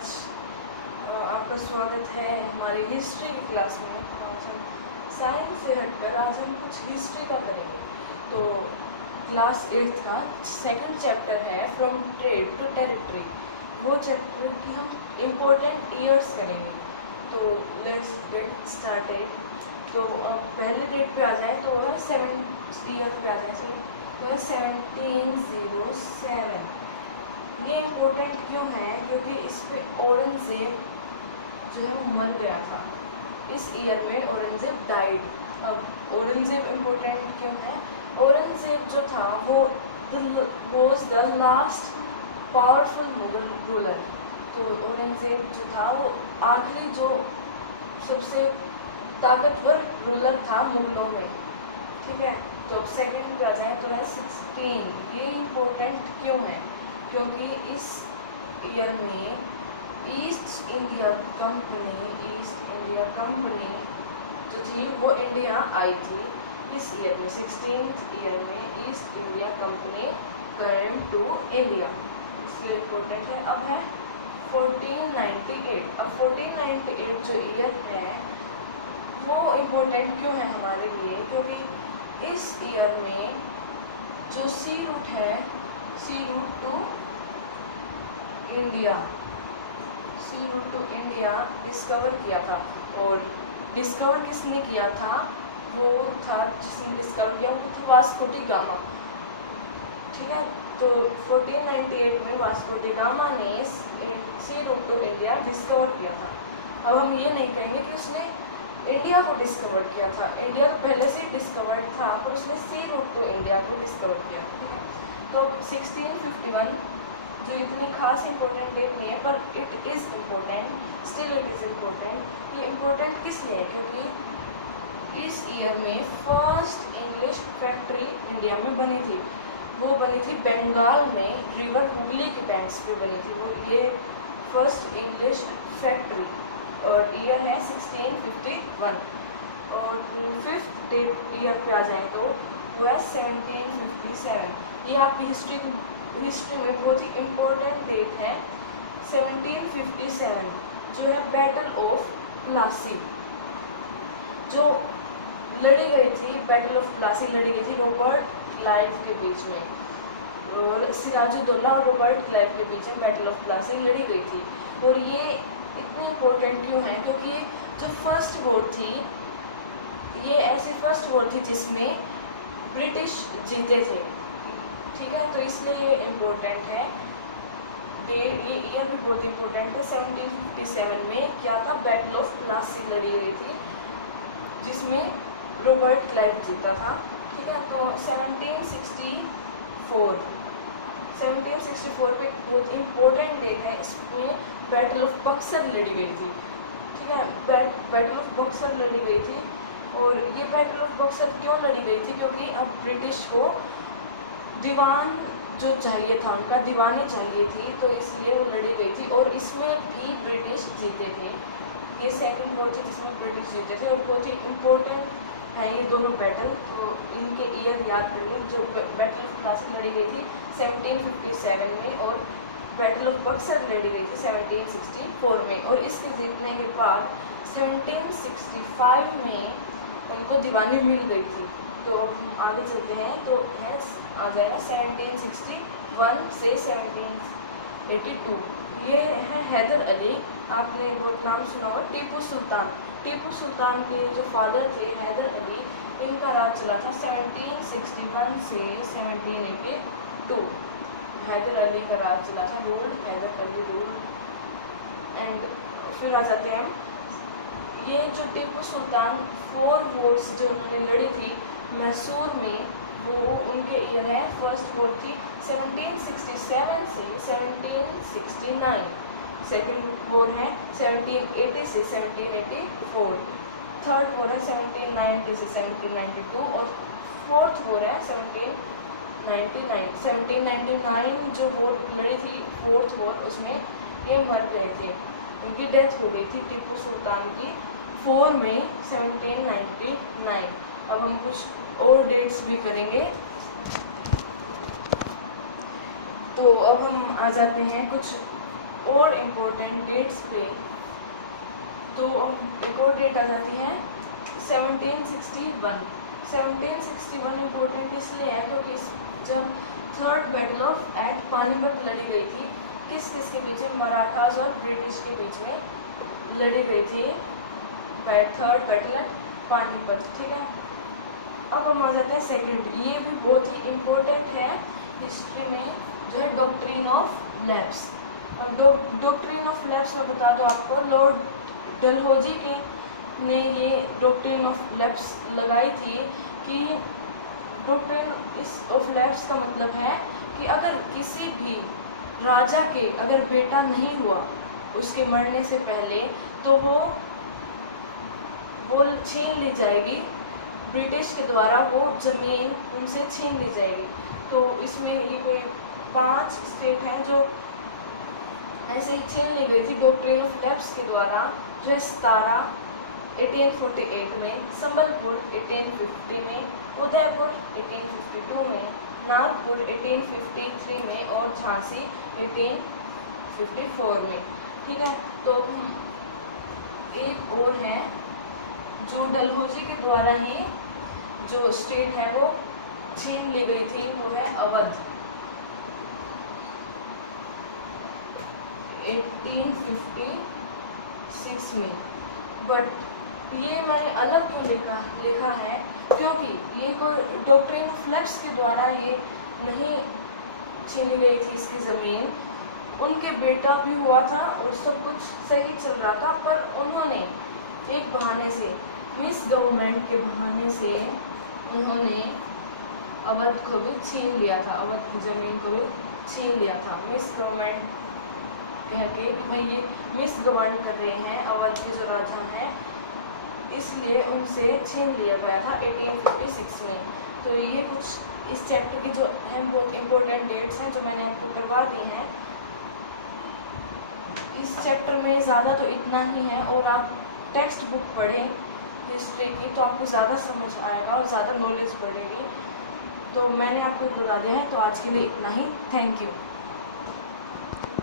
आज आपका स्वागत है हमारी हिस्ट्री की क्लास में। आज हम साइंस से हटकर आज हम कुछ हिस्ट्री का करेंगे। तो क्लास 8 का सेकंड चैप्टर है फ्रॉम ट्रेड टू टेरिटरी। वो चैप्टर की हम इम्पोर्टेंट ईयर्स करेंगे। तो लेट्स गेट स्टार्टेड। तो पहले डेट पे आ जाए तो 7th ईयर पे आ जाए तो 1707। ये इम्पोर्टेंट क्यों है? क्योंकि इस पे औरंगजेब जो है वो मर गया था। इस ईयर में औरंगजेब डाइड। अब औरंगजेब इम्पोर्टेंट क्यों है? औरंगजेब जो था वो was the last powerful Mughal ruler. तो औरंगजेब जो था वो आखिरी जो सबसे ताकतवर रूलर था मुगलों में। ठीक है, तो अब सेकंड पे आ जाए तो है 16। ये इम्पोर्टेंट क्यों है? क्योंकि इस ईयर में ईस्ट इंडिया कंपनी जो थी वो इंडिया आई थी। इस ईयर में 16th ईयर में East India Company came to India, इसलिए इम्पोर्टेंट है। अब है 1498। अब 1498 जो ईयर है वो इम्पोर्टेंट क्यों है हमारे लिए? क्योंकि इस ईयर में जो सी रूट है, सी रूट टू इंडिया डिस्कवर किया था। और डिस्कवर किसने किया था? वो था जिसने डिस्कवर किया वो था वास्को डी गामा। ठीक है, तो 1498 में वास्को डी गामा ने सी रूट टू इंडिया डिस्कवर किया था। अब हम ये नहीं कहेंगे कि उसने इंडिया को डिस्कवर किया था। इंडिया तो पहले से डिस्कवर्ड था, पर उसने सी रूट टू इंडिया को डिस्कवर किया। ठीक है, तो 1651 जो इतनी खास इंपॉर्टेंट डेट नहीं है, पर it is important, still it is important. ये इम्पोर्टेंट किस लिए? क्योंकि इस ईयर में फर्स्ट इंग्लिश फैक्ट्री इंडिया में बनी थी। वो बनी थी बंगाल में, रिवर हुगली के बैंक्स पे बनी थी वो ये फर्स्ट इंग्लिश फैक्ट्री। और ईयर है 1651। और फिफ्थ ईयर पे आ जाए तो वो है 1757। ये आपकी हिस्ट्री में बहुत ही इम्पोर्टेंट डेट है। 1757 जो है बैटल ऑफ प्लासी जो लड़ी गई थी। बैटल ऑफ प्लासी लड़ी गई थी रॉबर्ट क्लाइव के बीच में, और सिराजुद्दौला और रॉबर्ट क्लाइव के बीच में बैटल ऑफ प्लासी लड़ी गई थी। और ये इतनी इम्पोर्टेंट क्यों है? क्योंकि जो फर्स्ट वॉर थी ये ऐसी फर्स्ट वॉर थी जिसमें ब्रिटिश जीते थे। ठीक है, तो इसलिए ये इम्पोर्टेंट है। ये ईयर भी बहुत इम्पोर्टेंट है। 1757 में क्या था? बैटल ऑफ प्लासी लड़ी गई थी जिसमें रॉबर्ट क्लाइव जीता था। ठीक है, तो 1764 पे बहुत इम्पोर्टेंट डेट है। इसमें बैटल ऑफ बक्सर लड़ी गई थी। ठीक है, बैटल ऑफ बक्सर लड़ी गई थी। और ये बैटल ऑफ बक्सर क्यों लड़ी गई थी? क्योंकि अब ब्रिटिश को दीवान जो चाहिए था, उनका दीवानी चाहिए थी, तो इसलिए वो लड़ी गई थी। और इसमें भी ब्रिटिश जीते थे। ये सेकंड वॉर थी जिसमें ब्रिटिश जीते थे। और बहुत ही इम्पोर्टेंट है ये दोनों बैटल, तो इनके ईयर याद कर लें। जो बैटल ऑफ प्लासी लड़ी गई थी 1757 में, और बैटल ऑफ बक्सर लड़ी गई थी 1764 में। और इसके जीतने के बाद 1765 में उनको दीवानी मिल गई थी। तो आगे चलते हैं तो है आ जाएगा 1761 से 1782। ये है हैदर अली। आपने वो नाम सुना होगा। टीपू सुल्तान के जो फादर थे हैदर अली, इनका राज चला था 1761 से 1782। हैदर अली का राज चला था, rule Hyder Ali rule. And फिर आ जाते हैं हम। ये जो टीपू सुल्तान 4 वॉर्स जो उन्होंने लड़ी थी मैसूर में, वो उनके ईयर है। फर्स्ट वॉर थी 1767 से 1769। सेकेंड वॉर है 1780 से 1784। थर्ड वॉर है 1790 से 1792। और फोर्थ वॉर है 1799 जो वॉर लड़ी थी फोर्थ वॉर, उसमें ये मर गए थे। उनकी डेथ हो गई थी टीपू सुल्तान की 4 मई 1799। अब हम कुछ और डेट्स भी करेंगे। तो अब हम आ जाते हैं कुछ और इम्पोर्टेंट डेट्स पे तो एक और डेट आ जाती है 1761। 1761 इम्पोर्टेंट इसलिए है क्योंकि जब third battle of at Panipat लड़ी गई थी, किस किस के बीच में, मराठास और ब्रिटिश के बीच में लड़ी गई थी थर्ड बैटल एट पानीपत। ठीक है, अब हम आ जाते हैं सेकंड, ये भी बहुत ही इम्पोर्टेंट है हिस्ट्री में, जो है डॉक्ट्रिन ऑफ लैप्स। अब डॉक्ट्रिन ऑफ लैप्स में बता दो आपको, लॉर्ड डलहौजी ने ये डॉक्ट्रिन ऑफ लैप्स लगाई थी कि डॉक्ट्रिन ऑफ लैप्स का मतलब है कि अगर किसी भी राजा के अगर बेटा नहीं हुआ उसके मरने से पहले, तो वो छीन ली जाएगी ब्रिटिश के द्वारा, वो ज़मीन उनसे छीन ली जाएगी। तो इसमें ये कोई 5 स्टेट हैं जो ऐसे ही छीन ली गई थी डॉक्ट्रिन ऑफ लैप्स के द्वारा, जो है सतारा 1848 में, संबलपुर 1850 में, उदयपुर 1852 में, नागपुर 1853 में और झांसी 1854 में। ठीक है, तो एक और है जो डलहौजी के द्वारा ही जो स्टेट है वो छीन ली गई थी, वो है अवध 1856 में। बट ये मैंने अलग क्यों लिखा है, क्योंकि ये कोई डॉक्ट्रिन ऑफ लैप्स के द्वारा ये नहीं छीनी गई थी इसकी ज़मीन, उनके बेटा भी हुआ था और सब कुछ सही चल रहा था, पर उन्होंने एक बहाने से, मिस गवर्नमेंट के बहाने से उन्होंने अवध को भी छीन लिया था, अवध की ज़मीन को भी छीन लिया था। मिस गवर्नमेंट कह के भाई ये मिस गवर्न कर रहे हैं अवध के जो राजा हैं, इसलिए उनसे छीन लिया गया था 1856 में। तो ये कुछ इस चैप्टर की जो हैं बहुत इम्पोर्टेंट डेट्स हैं जो मैंने आपको करवा दी हैं। इस चैप्टर में ज़्यादा तो इतना ही है, और आप टेक्स्ट बुक पढ़ें हिस्ट्री की तो आपको ज़्यादा समझ आएगा और ज़्यादा नॉलेज बढ़ेगी। तो मैंने आपको बता दिया है, तो आज के लिए इतना ही। Thank you.